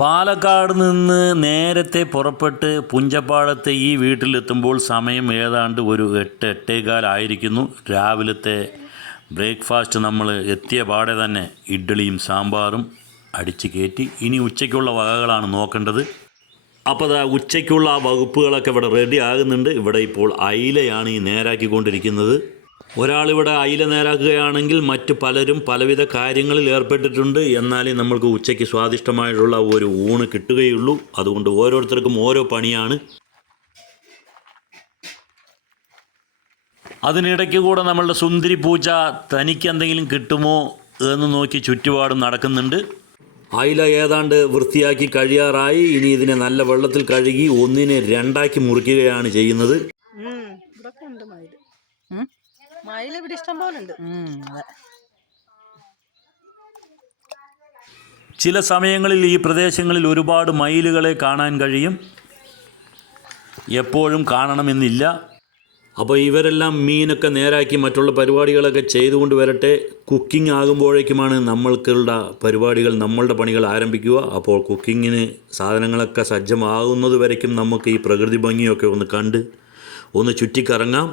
പാലക്കാട് നിന്ന് നേരത്തെ പുറപ്പെട്ട് പുഞ്ചപ്പാടത്തെ ഈ വീട്ടിലെത്തുമ്പോൾ സമയം ഏതാണ്ട് ഒരു 8-8:15 രാവിലത്തെ ബ്രേക്ക്ഫാസ്റ്റ് നമ്മൾ എത്തിയ പാടെ തന്നെ ഇഡ്ഡലിയും സാമ്പാറും അടിച്ച് കയറ്റി. ഇനി ഉച്ചയ്ക്കുള്ള വകകളാണ് നോക്കേണ്ടത്. അപ്പോൾ ഉച്ചയ്ക്കുള്ള ആ വകുപ്പുകളൊക്കെ ഇവിടെ റെഡി ആകുന്നുണ്ട്. ഇവിടെ ഇപ്പോൾ അയിലയാണ് ഈ നേരാക്കിക്കൊണ്ടിരിക്കുന്നത്. ഒരാളിവിടെ അയില നേരാക്കുകയാണെങ്കിൽ മറ്റു പലരും പലവിധ കാര്യങ്ങളിൽ ഏർപ്പെട്ടിട്ടുണ്ട്. എന്നാലേ നമ്മൾക്ക് ഉച്ചയ്ക്ക് സ്വാദിഷ്ടമായിട്ടുള്ള ഒരു ഊണ് കിട്ടുകയുള്ളൂ. അതുകൊണ്ട് ഓരോരുത്തർക്കും ഓരോ പണിയാണ്. അതിനിടയ്ക്ക് കൂടെ നമ്മളുടെ സുന്ദരി പൂച്ച തനിക്ക് എന്തെങ്കിലും കിട്ടുമോ എന്ന് നോക്കി ചുറ്റുപാടും നടക്കുന്നുണ്ട്. അയില ഏതാണ്ട് വൃത്തിയാക്കി കഴിയാറായി. ഇനി ഇതിനെ നല്ല വെള്ളത്തിൽ കഴുകി ഒന്നിനെ രണ്ടാക്കി മുറിക്കുകയാണ് ചെയ്യുന്നത്. ചില സമയങ്ങളിൽ ഈ പ്രദേശങ്ങളിൽ ഒരുപാട് മയിലുകളെ കാണാൻ കഴിയും. എപ്പോഴും കാണണമെന്നില്ല. അപ്പോൾ ഇവരെല്ലാം മീനൊക്കെ നേരാക്കി മറ്റുള്ള പരിപാടികളൊക്കെ ചെയ്തുകൊണ്ട് വരട്ടെ. കുക്കിംഗ് ആകുമ്പോഴേക്കുമാണ് നമ്മൾക്കുള്ള പരിപാടികൾ, നമ്മളുടെ പണികൾ ആരംഭിക്കുക. അപ്പോൾ കുക്കിങ്ങിന് സാധനങ്ങളൊക്കെ സജ്ജമാകുന്നത് വരയ്ക്കും നമുക്ക് ഈ പ്രകൃതി ഭംഗിയൊക്കെ ഒന്ന് കണ്ട് ഒന്ന് ചുറ്റിക്കറങ്ങാം.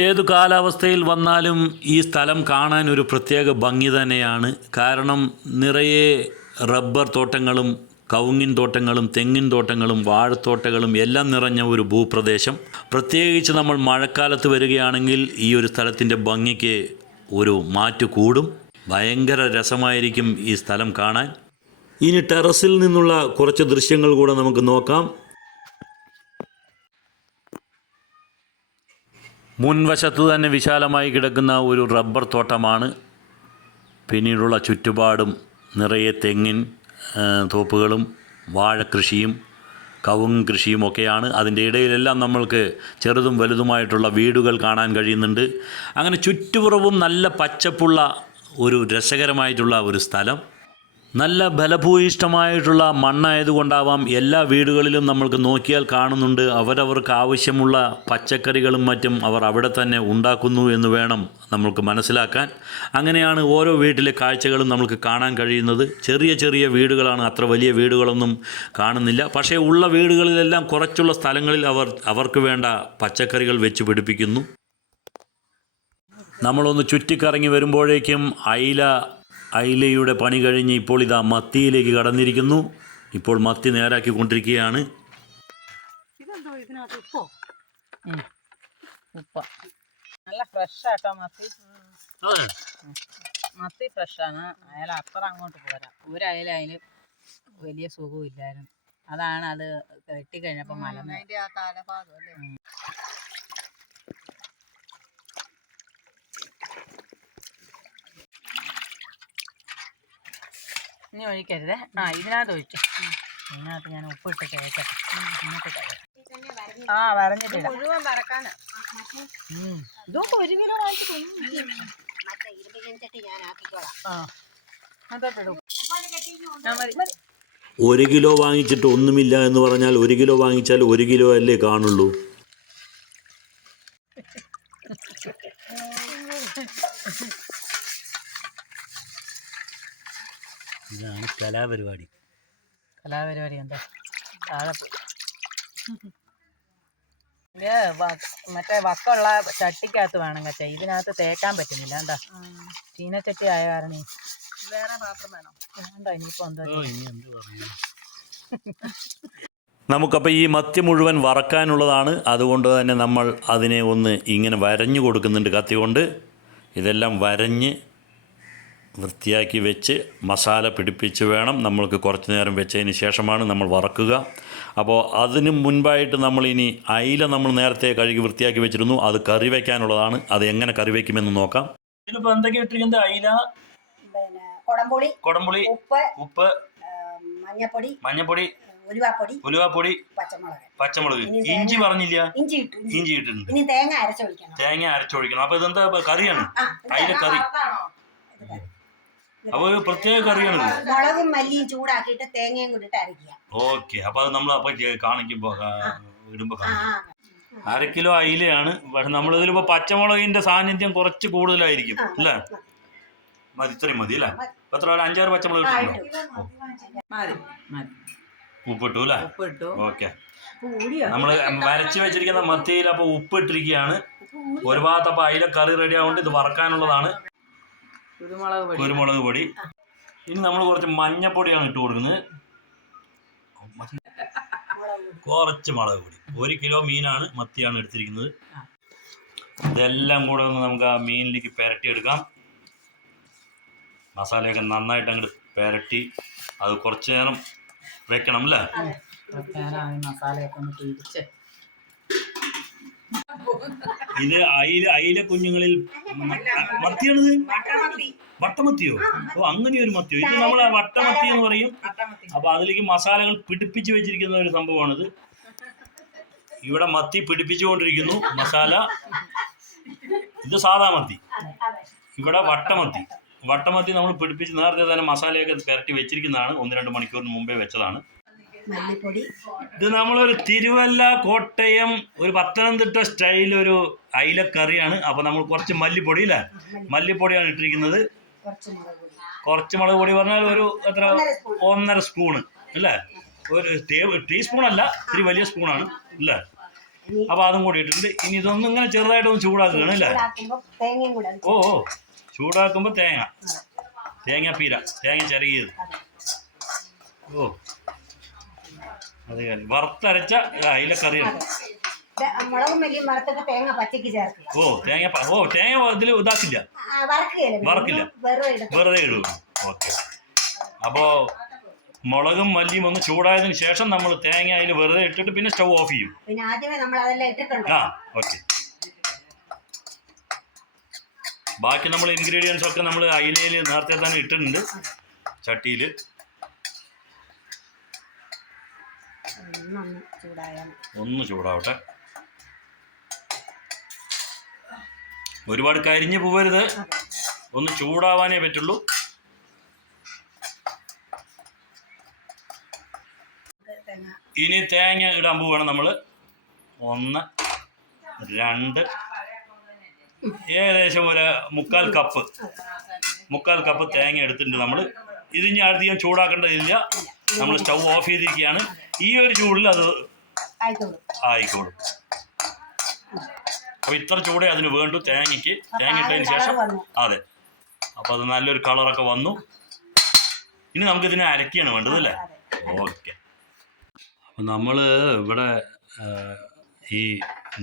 ഏതു കാലാവസ്ഥയിൽ വന്നാലും ഈ സ്ഥലം കാണാൻ ഒരു പ്രത്യേക ഭംഗി തന്നെയാണ്. കാരണം നിറയെ റബ്ബർ തോട്ടങ്ങളും കവുങ്ങിൻ തോട്ടങ്ങളും തെങ്ങിൻ തോട്ടങ്ങളും വാഴത്തോട്ടങ്ങളും എല്ലാം നിറഞ്ഞ ഒരു ഭൂപ്രദേശം. പ്രത്യേകിച്ച് നമ്മൾ മഴക്കാലത്ത് വരികയാണെങ്കിൽ ഈ ഒരു സ്ഥലത്തിൻ്റെ ഭംഗിക്ക് ഒരു മാറ്റു കൂടും. ഭയങ്കര രസമായിരിക്കും ഈ സ്ഥലം കാണാൻ. ഇനി ടെറസിൽ നിന്നുള്ള കുറച്ച് ദൃശ്യങ്ങൾ കൂടെ നമുക്ക് നോക്കാം. മുൻവശത്ത് തന്നെ വിശാലമായി കിടക്കുന്ന ഒരു റബ്ബർ തോട്ടമാണ്. പിന്നീടുള്ള ചുറ്റുപാടും നിറയെ തെങ്ങിൻ തോപ്പുകളും വാഴക്കൃഷിയും കവുങ്ങ് കൃഷിയും ഒക്കെയാണ്. അതിൻ്റെ ഇടയിലെല്ലാം നമ്മൾക്ക് ചെറുതും വലുതുമായിട്ടുള്ള വീടുകൾ കാണാൻ കഴിയുന്നുണ്ട്. അങ്ങനെ ചുറ്റുപുറവും നല്ല പച്ചപ്പുള്ള ഒരു രസകരമായിട്ടുള്ള ഒരു സ്ഥലം. നല്ല ഫലഭൂയിഷ്ടമായിട്ടുള്ള മണ്ണായതുകൊണ്ടാവാം എല്ലാ വീടുകളിലും നമ്മൾക്ക് നോക്കിയാൽ കാണുന്നുണ്ട് അവരവർക്ക് ആവശ്യമുള്ള പച്ചക്കറികളും മറ്റും അവർ അവിടെ തന്നെ ഉണ്ടാക്കുന്നു എന്ന് വേണം നമ്മൾക്ക് മനസ്സിലാക്കാൻ. അങ്ങനെയാണ് ഓരോ വീട്ടിലെ കാഴ്ചകളും നമുക്ക് കാണാൻ കഴിയുന്നത്. ചെറിയ ചെറിയ വീടുകളാണ്, അത്ര വലിയ വീടുകളൊന്നും കാണുന്നില്ല. പക്ഷേ ഉള്ള വീടുകളിലെല്ലാം കുറച്ചുള്ള സ്ഥലങ്ങളിൽ അവർക്ക് വേണ്ട പച്ചക്കറികൾ വെച്ച് പിടിപ്പിക്കുന്നു. നമ്മളൊന്ന് ചുറ്റിക്കറങ്ങി വരുമ്പോഴേക്കും അയിലയുടെ പണി കഴിഞ്ഞ് ഇപ്പോൾ ഇതാ മത്തിയിലേക്ക് കടന്നിരിക്കുന്നു. ഇപ്പോൾ മത്തി നേരാക്കിക്കൊണ്ടിരിക്കുകയാണ്. നല്ല ഫ്രഷാട്ടോ മത്തി ഫ്രഷാണ്. അയാൾ അത്ര അങ്ങോട്ട് പോരാ. ഒരയല അതിന് വലിയ സുഖമില്ലായിരുന്നു. അതാണ് അത് കെട്ടിക്കഴിഞ്ഞപ്പോൾ മലന്ന്. ഇനി ഒഴിക്കരുതേ. ഇതിനകത്ത് ഒഴിച്ചു. ഇതിനകത്ത് ഞാൻ ഉപ്പിട്ട് കേൾക്കട്ടെ. വരഞ്ഞിട്ടില്ല. മുഴുവൻ വറക്കാനാ. ഇതൊക്കെ 1 കിലോ വാങ്ങിച്ചിട്ട് 1 കിലോ വാങ്ങിച്ചിട്ട് ഒന്നുമില്ല എന്ന് പറഞ്ഞാൽ 1 കിലോ വാങ്ങിച്ചാൽ 1 കിലോ അല്ലേ കാണുള്ളൂ. ഇതാണ് കലാപരിപാടി. എന്താ താഴെ മറ്റേ വക്കുള്ള ചട്ടിക്കകത്ത് വേണം കച്ച. ഇതിനകത്ത് തേക്കാൻ പറ്റുന്നില്ല. എന്താ ചീനച്ചട്ടി ആയ കാരണം വേറെ പാത്രം വേണം. വേണ്ട, ഇനിയിപ്പോ എന്താ നമുക്കപ്പോൾ ഈ മത്തി മുഴുവൻ വറക്കാനുള്ളതാണ്. അതുകൊണ്ട് തന്നെ നമ്മൾ അതിനെ ഒന്ന് ഇങ്ങനെ വരഞ്ഞു കൊടുക്കുന്നുണ്ട് കത്തി കൊണ്ട്. ഇതെല്ലാം വരഞ്ഞ് വൃത്തിയാക്കി വെച്ച് മസാല പിടിപ്പിച്ച് വേണം നമ്മൾക്ക് കുറച്ച് നേരം വെച്ചതിന് ശേഷമാണ് നമ്മൾ വറക്കുക. അപ്പോൾ അതിന് മുൻപായിട്ട് നമ്മളിനി അയില നമ്മൾ നേരത്തെ കഴുകി വൃത്തിയാക്കി വെച്ചിരുന്നു. അത് കറി വയ്ക്കാനുള്ളതാണ്. അത് എങ്ങനെ കറി വയ്ക്കുമെന്ന് നോക്കാം. ഇതിലിപ്പോൾ എന്തൊക്കെ ഇട്ടിരിക്കുന്നത്? അയില, കൊടംപുളി, ഉപ്പ്, മഞ്ഞപ്പൊടി, ഉലുവാപ്പൊടി, പച്ചമുളക്, ഇഞ്ചി പറഞ്ഞില്ല. ഇഞ്ചി ഇട്ടിട്ടുണ്ട്. തേങ്ങ അരച്ചൊഴിക്കണം. അപ്പോൾ ഇതെന്താ കറിയാണ്? അയില കറി. അപ്പൊ ഒരു പ്രത്യേക കറിയാണ്. മുളകും മല്ലിയും ചൂടാക്കിയിട്ട് തേങ്ങയും കൂടിട്ട് അരയ്ക്കുക. ഓക്കെ. അപ്പൊ അത് നമ്മൾ അപ്പൊ കാണിക്കുമ്പോ ഇടുമ്പോ 1/2 കിലോ അയിലയാണ്. പക്ഷെ നമ്മളിതിലിപ്പോ പച്ചമുളകിന്റെ സാന്നിധ്യം കുറച്ച് കൂടുതലായിരിക്കും അല്ലേ? ഇത്രയും മതി അല്ലേ? എത്ര ഒരു 5-6 പച്ചമുളക് ഇട്ടുണ്ടോ? മതി മതി. ഉപ്പിട്ടു അല്ലേ? ഉപ്പിട്ടു. ഓക്കെ. നമ്മൾ വരച്ച് വെച്ചിരിക്കുന്ന മത്തിയിൽ അപ്പോൾ ഉപ്പ് ഇട്ടിരിക്കുകയാണ്. ഒരു ഭാഗത്ത് അപ്പോൾ അയില കറി റെഡി ആവുകൊണ്ട് ഇത് വറക്കാനുള്ളതാണ്. കുരുമുളക് പൊടി. ഇനി നമ്മൾ കുറച്ച് മഞ്ഞപ്പൊടിയാണ് ഇട്ട് കൊടുക്കുന്നത്. കുറച്ച് മുളക് പൊടി. 1 കിലോ മീനാണ്, മത്തിയാണ് എടുത്തിരിക്കുന്നത്. ഇതെല്ലാം കൂടെ ഒന്ന് നമുക്ക് ആ മീനിലേക്ക് പുരട്ടിയെടുക്കാം. മസാലയൊക്കെ നന്നായിട്ട് അങ്ങോട്ട് പുരട്ടി അത് കുറച്ച് നേരം വെക്കണം അല്ലേ? മസാലയൊക്കെ ഒന്ന് തിരിച്ച്. ഇത് അയില കുഞ്ഞുങ്ങളിൽ മത്തിയാണിത്. വട്ടമത്തിയോ? ഓ, അങ്ങനെ ഒരു മത്തിയോ? ഇത് നമ്മളെ വട്ടമത്തി എന്ന് പറയും. അപ്പൊ അതിലേക്ക് മസാലകൾ പിടിപ്പിച്ച് വെച്ചിരിക്കുന്ന ഒരു സംഭവമാണിത്. ഇവിടെ മത്തി പിടിപ്പിച്ചുകൊണ്ടിരിക്കുന്നു മസാല. ഇത് സാധാ മത്തി. ഇവിടെ വട്ടമത്തി. വട്ടമത്തി നമ്മൾ പിടിപ്പിച്ച് നേരത്തെ തന്നെ മസാലയൊക്കെ പുരട്ടി വെച്ചിരിക്കുന്നതാണ്. 1-2 മണിക്കൂറിന് മുമ്പേ വെച്ചതാണ്. ഇത് നമ്മളൊരു തിരുവല്ല, കോട്ടയം, ഒരു പത്തനംതിട്ട സ്റ്റൈൽ ഒരു അയിലക്കറിയാണ്. അപ്പോൾ നമ്മൾ കുറച്ച് മല്ലിപ്പൊടി അല്ലേ, മല്ലിപ്പൊടിയാണ് ഇട്ടിരിക്കുന്നത്. കുറച്ച് മുളക് പൊടി പറഞ്ഞാൽ ഒരു എത്ര 1.5 സ്പൂണ് അല്ലേ? ഒരു ടീസ്പൂണല്ല, ഇത്തിരി വലിയ സ്പൂണാണ് അല്ലേ? അപ്പോൾ അതും കൂടി ഇട്ടിട്ടുണ്ട്. ഇനി ഇതൊന്നും ഇങ്ങനെ ചെറുതായിട്ടൊന്ന് ചൂടാക്കുകയാണ് അല്ലേ? ഓ, ചൂടാക്കുമ്പോൾ തേങ്ങാപ്പീര, തേങ്ങ ചിരകിയത്. ഓ, അതെ, വറുത്തരച്ച അയിലക്കറിയാണ്. തേങ്ങ ഇതിൽ ഇതാക്കില്ല, വറക്കില്ല, വെറുതെ ഇടും. ഓക്കെ. അപ്പോൾ മുളകും മല്ലിയും ഒന്ന് ചൂടായതിനു ശേഷം നമ്മൾ തേങ്ങ അതിൽ വെറുതെ ഇട്ടിട്ട് പിന്നെ സ്റ്റൗ ഓഫ് ചെയ്യും. ആ, ഓക്കെ. ബാക്കി നമ്മൾ ഇൻഗ്രീഡിയൻസ് ഒക്കെ നമ്മൾ അയിലയിൽ നേരത്തെ തന്നെ ഇട്ടിട്ടുണ്ട് ചട്ടിയിൽ. ഒന്ന് ചൂടാവട്ടെ. ഒരുപാട് കരിഞ്ഞു പോവരുത്, ഒന്ന് ചൂടാവാനേ പറ്റുള്ളൂ. ഇനി തേങ്ങ ഇടാൻ പോവുകയാണ് നമ്മൾ. 1, 2, ഏകദേശം ഒരു 3/4 കപ്പ് തേങ്ങ എടുത്തിട്ടുണ്ട് നമ്മൾ. ഇതിന് അധികം ചൂടാക്കേണ്ടതില്ല, നമ്മൾ സ്റ്റൗ ഓഫ് ചെയ്തിരിക്കുകയാണ്. ഈ ഒരു ചൂടിൽ അത് ആയിക്കോളും. അപ്പോൾ ഇത്ര ചൂടേ അതിന് വേണ്ടു തേങ്ങയ്ക്ക്. തേങ്ങ ഇട്ടതിന് ശേഷം അതെ, അപ്പോൾ അത് നല്ലൊരു കളറൊക്കെ വന്നു. ഇനി നമുക്കിതിനെ അരക്കുകയാണ് വേണ്ടത് അല്ലേ? ഓക്കെ. അപ്പം നമ്മൾ ഇവിടെ ഈ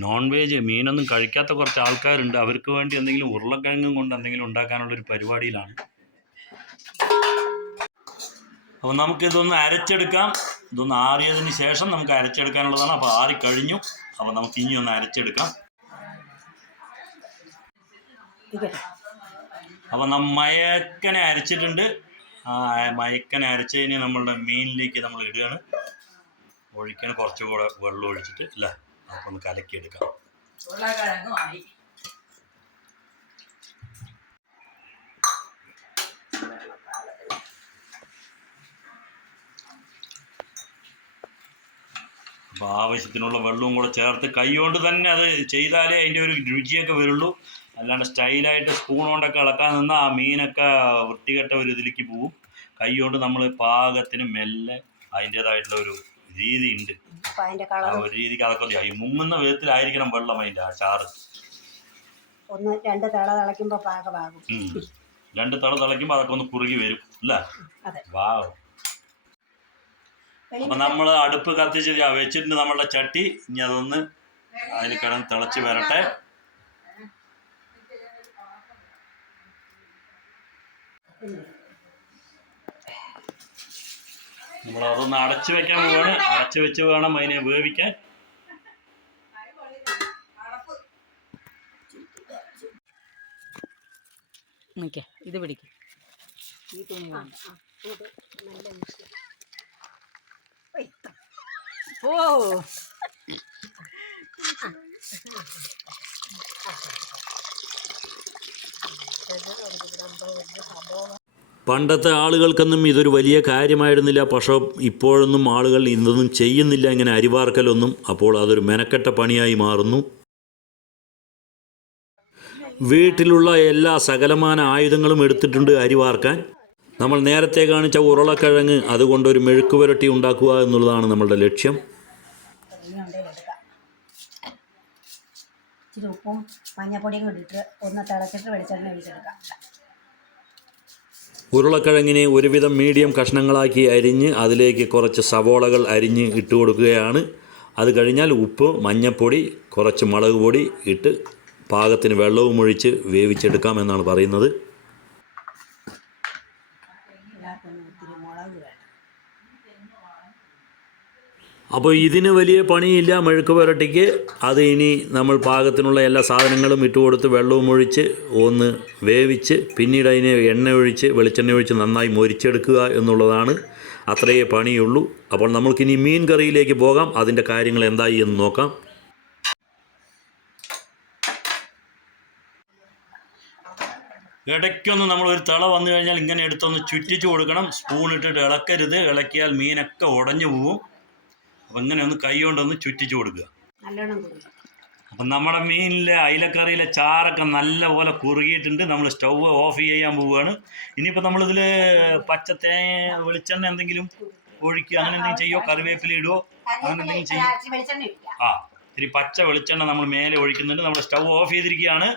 നോൺ വെജ് മീനൊന്നും കഴിക്കാത്ത കുറച്ച് ആൾക്കാരുണ്ട്. അവർക്ക് വേണ്ടി എന്തെങ്കിലും ഉരുളക്കിഴങ്ങും കൊണ്ട് എന്തെങ്കിലും ഉണ്ടാക്കാനുള്ളൊരു പരിപാടിയിലാണ്. അപ്പോൾ നമുക്കിതൊന്ന് അരച്ചെടുക്കാം. ഇതൊന്ന് ആറിയതിന് ശേഷം നമുക്ക് അരച്ചെടുക്കാനുള്ളതാണ്. അപ്പോൾ ആറിക്കഴിഞ്ഞു. അപ്പോൾ നമുക്ക് ഇനി ഒന്ന് അരച്ചെടുക്കാം. അപ്പോൾ മയക്കനെ അരച്ചിട്ടുണ്ട്. ആ മയക്കനെ അരച്ചതിന് നമ്മളുടെ മീനിലേക്ക് നമ്മൾ ഇടുകയാണ്. ഒഴിക്കാൻ കുറച്ചുകൂടെ വെള്ളം ഒഴിച്ചിട്ട് അല്ലേ? അപ്പോൾ ഒന്ന് കലക്കിയെടുക്കാം. അപ്പോൾ ആവശ്യത്തിനുള്ള വെള്ളവും കൂടെ ചേർത്ത് കൈ കൊണ്ട് തന്നെ അത് ചെയ്താലേ അതിൻ്റെ ഒരു രുചിയൊക്കെ വരുള്ളൂ. അല്ലാണ്ട് സ്റ്റൈലായിട്ട് സ്പൂൺ കൊണ്ടൊക്കെ ഇളക്കാൻ നിന്നാൽ ആ മീനൊക്കെ വൃത്തികെട്ട ഒരു ഇതിലേക്ക് പോവും. കൈ കൊണ്ട് നമ്മൾ പാകത്തിന് മെല്ലെ അതിൻ്റേതായിട്ടുള്ള ഒരു രീതി ഉണ്ട്. ആ ഒരു രീതിക്ക് അതൊക്കെ ഈ മുങ്ങുന്ന വിധത്തിലായിരിക്കണം വെള്ളം അതിൻ്റെ ആ ചാറ്. 1-2 തിള തിളയ്ക്കുമ്പോൾ പാകമാകും. 2 തിള തിളയ്ക്കുമ്പോൾ അതൊക്കെ ഒന്ന് കുറുകി വരും അല്ലേ? വാവ്. അപ്പം നമ്മൾ അടുപ്പ് കത്തിച്ച് വെച്ചിട്ടുണ്ട് നമ്മളുടെ ചട്ടി. ഇനി അതൊന്ന് അതിൽ കിടന്ന് തിളച്ച് വരട്ടെ. നമ്മളതൊന്ന് അടച്ചു വെക്കാൻ പോവാണ്. അടച്ചു വെച്ച് വേണം അതിനെ വേവിക്കാൻ. ഇത് പിടിക്കും. ഈ തുണി വേണ്ട. ഓ, പണ്ടത്തെ ആളുകൾക്കൊന്നും ഇതൊരു വലിയ കാര്യമായിരുന്നില്ല. പക്ഷേ ഇപ്പോഴൊന്നും ആളുകൾ ഇതൊന്നും ചെയ്യുന്നില്ല, ഇങ്ങനെ അരിവാർക്കലൊന്നും. അപ്പോൾ അതൊരു മെനക്കെട്ട പണിയായി മാറുന്നു. വീട്ടിലുള്ള എല്ലാ സകലമാന ആയുധങ്ങളും എടുത്തിട്ടുണ്ട് അരിവാർക്കാൻ. നമ്മൾ നേരത്തെ കാണിച്ച ഉരുളക്കിഴങ്ങ് അതുകൊണ്ടൊരു മെഴുക്ക് പുരട്ടി ഉണ്ടാക്കുക എന്നുള്ളതാണ് നമ്മളുടെ ലക്ഷ്യം. ഇനി ഉണ്ടെങ്കിൽ എടുക്കാം. ഇച്ചിരി ഉപ്പും മഞ്ഞപ്പൊടിയും കൂടി ഇട്ട് ഒന്ന് തിളച്ചിട്ട് വെളിച്ചെണ്ണ ഒഴിച്ചെടുക്കാം. ഉരുളക്കിഴങ്ങിനെ ഒരുവിധം മീഡിയം കഷ്ണങ്ങളാക്കി അരിഞ്ഞ് അതിലേക്ക് കുറച്ച് സവോളകൾ അരിഞ്ഞ് ഇട്ട് കൊടുക്കുകയാണ്. അത് കഴിഞ്ഞാൽ ഉപ്പ്, മഞ്ഞൾപ്പൊടി, കുറച്ച് മുളക് പൊടി ഇട്ട് പാകത്തിന് വെള്ളവും ഒഴിച്ച് വേവിച്ചെടുക്കാം എന്നാണ് പറയുന്നത്. എല്ലാവർക്കും ഒത്തിരി മുളക് വേണം. അപ്പോൾ ഇതിന് വലിയ പണിയില്ല മെഴുക്ക് പുരട്ടിക്ക്. അത് ഇനി നമ്മൾ പാകത്തിനുള്ള എല്ലാ സാധനങ്ങളും ഇട്ട് കൊടുത്ത് വെള്ളവും ഒഴിച്ച് ഒന്ന് വേവിച്ച് പിന്നീട് അതിനെ എണ്ണ ഒഴിച്ച് വെളിച്ചെണ്ണ ഒഴിച്ച് നന്നായി മൊരിച്ചെടുക്കുക എന്നുള്ളതാണ്. അത്രയേ പണിയുള്ളൂ. അപ്പോൾ നമുക്കിനി മീൻ കറിയിലേക്ക് പോകാം. അതിൻ്റെ കാര്യങ്ങൾ എന്തായി എന്ന് നോക്കാം. ഇടയ്ക്കൊന്ന് നമ്മളൊരു തിള വന്നു കഴിഞ്ഞാൽ ഇങ്ങനെ എടുത്തൊന്ന് ചുറ്റിച്ച് കൊടുക്കണം. സ്പൂൺ ഇട്ടിട്ട് ഇളക്കരുത്. ഇളക്കിയാൽ മീനൊക്കെ ഉടഞ്ഞു പോവും. അപ്പം ഇങ്ങനെ ഒന്ന് കൈ കൊണ്ടൊന്ന് ചുറ്റിച്ച് കൊടുക്കുക. നല്ലോണം കൂടി. അപ്പം നമ്മുടെ മീനിലെ അയിലക്കറിയിലെ ചാറൊക്കെ നല്ല പോലെ കുറുകിയിട്ടുണ്ട്. നമ്മൾ സ്റ്റൗവ് ഓഫ് ചെയ്യാൻ പോവുകയാണ്. ഇനിയിപ്പോൾ നമ്മളിതിൽ വെളിച്ചെണ്ണ എന്തെങ്കിലും ഒഴിക്കുക, അങ്ങനെ എന്തെങ്കിലും ചെയ്യുമോ? കറിവേപ്പില ഇടുമോ? അങ്ങനെ എന്തെങ്കിലും ചെയ്യും? ഇത്തിരി പച്ച വെളിച്ചെണ്ണ നമ്മൾ മേലെ ഒഴിക്കുന്നുണ്ട്. നമ്മൾ സ്റ്റൗവ് ഓഫ് ചെയ്തിരിക്കുകയാണ്.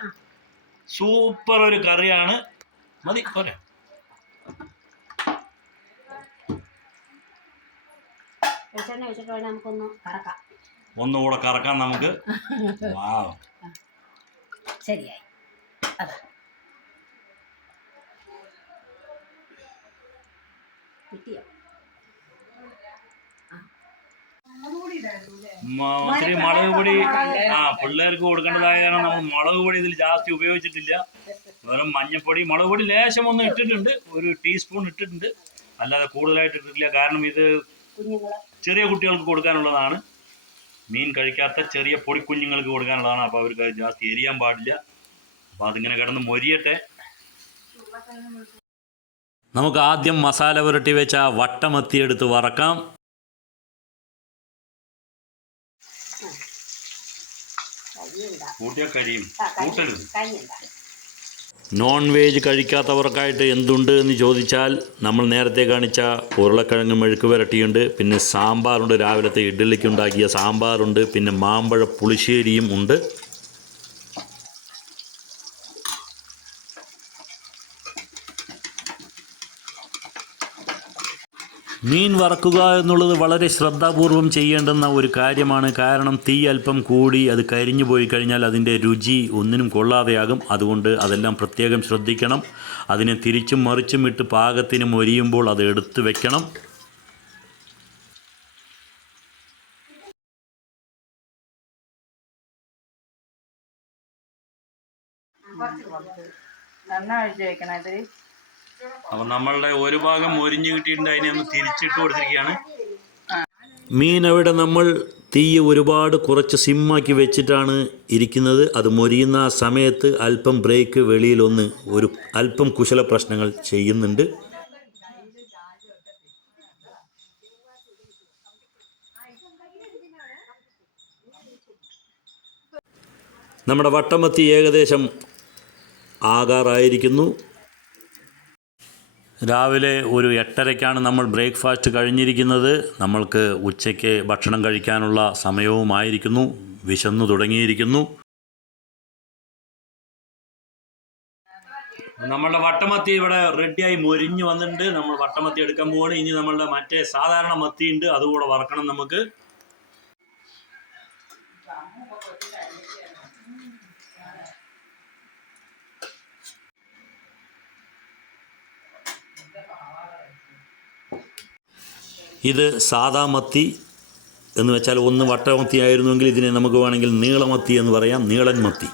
സൂപ്പർ ഒരു കറിയാണ്. മതി പോരെ. വെളിച്ചെണ്ണ ഒഴിച്ചിട്ട് വേണം നമുക്കൊന്ന് കറക്കാം. ഒന്നുകൂടെ കറക്കാം നമുക്ക്. വാവ്, ശരിയായി. അതാ കിട്ടിയോ? ഒത്തിരി മുളക് പൊടി പിള്ളേർക്ക് കൊടുക്കേണ്ടതായ കാരണം നമ്മൾ മുളക് പൊടി ഇതിൽ ജാസ്തി ഉപയോഗിച്ചിട്ടില്ല. വെറും മഞ്ഞൾപ്പൊടി, മുളക് പൊടി ലേശം ഒന്ന് ഇട്ടിട്ടുണ്ട്, ഒരു ടീസ്പൂൺ ഇട്ടിട്ടുണ്ട്, അല്ലാതെ കൂടുതലായിട്ട് ഇട്ടിട്ടില്ല. കാരണം ഇത് ചെറിയ കുട്ടികൾക്ക് കൊടുക്കാനുള്ളതാണ്. മീൻ കഴിക്കാത്ത ചെറിയ പൊടിക്കുഞ്ഞുങ്ങൾക്ക് കൊടുക്കാനുള്ളതാണ്. അപ്പോൾ അവർക്ക് ജാസ്തി എരിയാൻ പാടില്ല. അപ്പോൾ അതിങ്ങനെ കിടന്ന് മൊരിയട്ടെ. നമുക്ക് ആദ്യം മസാല പുരട്ടി വെച്ച വട്ടമത്തി എടുത്ത് വറക്കാം. കൂട്ടിയ കരിയും കൂട്ടരുത്. നോൺ വെജ് കഴിക്കാത്തവർക്കായിട്ട് എന്തുണ്ട് എന്ന് ചോദിച്ചാൽ നമ്മൾ നേരത്തെ കാണിച്ച ഉരുളക്കിഴങ്ങ് മെഴുക്ക് പുരട്ടിയുണ്ട്, പിന്നെ സാമ്പാറുണ്ട്, രാവിലത്തെ ഇഡ്ഡലിക്ക് ഉണ്ടാക്കിയ സാമ്പാറുണ്ട്, പിന്നെ മാമ്പഴ പുളിശ്ശേരിയും ഉണ്ട്. മീൻ വറക്കുക എന്നുള്ളത് വളരെ ശ്രദ്ധാപൂർവം ചെയ്യേണ്ടുന്ന ഒരു കാര്യമാണ്. കാരണം തീ അല്പം കൂടി അത് കരിഞ്ഞു പോയി കഴിഞ്ഞാൽ അതിൻ്റെ രുചി ഒന്നിനും കൊള്ളാതെയാകും. അതുകൊണ്ട് അതെല്ലാം പ്രത്യേകം ശ്രദ്ധിക്കണം. അതിനെ തിരിച്ചും മറിച്ചും ഇട്ട് പാകത്തിന് മൊരിയുമ്പോൾ അത് എടുത്ത് വെക്കണം. അപ്പം നമ്മളുടെ ഒരു ഭാഗം മൊരിഞ്ഞ് കിട്ടിയിട്ടുണ്ട്. അതിനെ ഒന്ന് തിരിച്ചിട്ട് കൊടുത്തിരിക്കുകയാണ്. മീൻ അവിടെ നമ്മൾ തീ ഒരുപാട് കുറച്ച് സിമ്മാക്കി വെച്ചിട്ടാണ് ഇരിക്കുന്നത്. അത് മൊരിയുന്ന ആ സമയത്ത് അല്പം ബ്രേക്ക് വെളിയിലൊന്ന് ഒരു അല്പം കുശല പ്രശ്നങ്ങൾ ചെയ്യുന്നുണ്ട്. നമ്മുടെ വട്ടമത്തി ഏകദേശം ആകാറായിരിക്കുന്നു. രാവിലെ ഒരു 8:30-ക്കാണ് നമ്മൾ ബ്രേക്ക്ഫാസ്റ്റ് കഴിഞ്ഞിരിക്കുന്നത്. നമ്മൾക്ക് ഉച്ചയ്ക്ക് ഭക്ഷണം കഴിക്കാനുള്ള സമയവുമായിരിക്കുന്നു. വിശന്നു തുടങ്ങിയിരിക്കുന്നു. നമ്മളുടെ വട്ടമത്തി ഇവിടെ റെഡിയായി മൊരിഞ്ഞ് വന്നിട്ടുണ്ട്. നമ്മൾ വട്ടമത്തി എടുക്കാൻ പോവാണ്. ഇനി നമ്മളുടെ മറ്റേ സാധാരണ മത്തിയുണ്ട്, അതുകൂടെ വറക്കണം നമുക്ക്. ഇത് സാദാ മത്തി എന്ന് വെച്ചാൽ ഒന്ന് വട്ടമത്തി ആയിരുന്നുവെങ്കിൽ ഇതിനെ നമുക്ക് വേണമെങ്കിൽ നീളമത്തി എന്ന് പറയാം, നീളൻ മത്തി.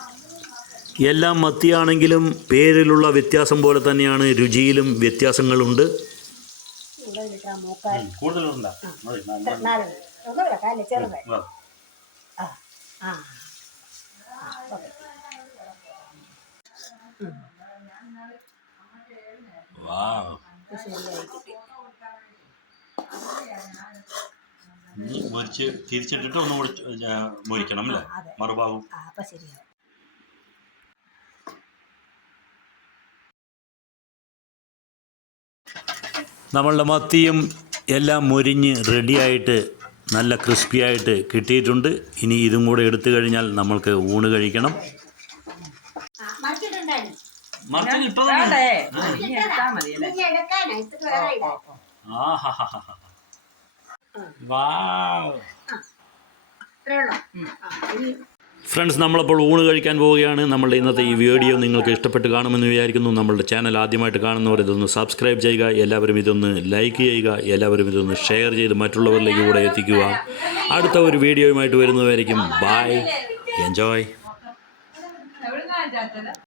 എല്ലാം മത്തിയാണെങ്കിലും പേരിലുള്ള വ്യത്യാസം പോലെ തന്നെയാണ് രുചിയിലും വ്യത്യാസങ്ങളുണ്ട്. മറിച്ച് തിരിച്ചിട്ടിട്ട് ഒന്ന് മൊരിക്കണം അല്ലേ, മറുഭാഗം. നമ്മളുടെ മത്തിയും എല്ലാം മൊരിഞ്ഞ് റെഡിയായിട്ട് നല്ല ക്രിസ്പിയായിട്ട് കിട്ടിയിട്ടുണ്ട്. ഇനി ഇതും കൂടെ എടുത്തു കഴിഞ്ഞാൽ നമ്മൾക്ക് ഊണ് കഴിക്കണം. വേണ്ടേ? ഇനി എടുത്താൽ മതി അല്ലേ? ഫ്രണ്ട്സ്, നമ്മളപ്പോൾ ഊണ് കഴിക്കാൻ പോവുകയാണ്. നമ്മളുടെ ഇന്നത്തെ ഈ വീഡിയോ നിങ്ങൾക്ക് ഇഷ്ടപ്പെട്ട് കാണുമെന്ന് വിചാരിക്കുന്നു. നമ്മളുടെ ചാനൽ ആദ്യമായിട്ട് കാണുന്നവർ ഇതൊന്ന് സബ്സ്ക്രൈബ് ചെയ്യുക, എല്ലാവരും ഇതൊന്ന് ലൈക്ക് ചെയ്യുക, എല്ലാവരും ഇതൊന്ന് ഷെയർ ചെയ്ത് മറ്റുള്ളവരിലേക്ക് കൂടെ എത്തിക്കുക. അടുത്ത ഒരു വീഡിയോയുമായിട്ട് വരുന്നതായിരിക്കും. Bye, enjoy.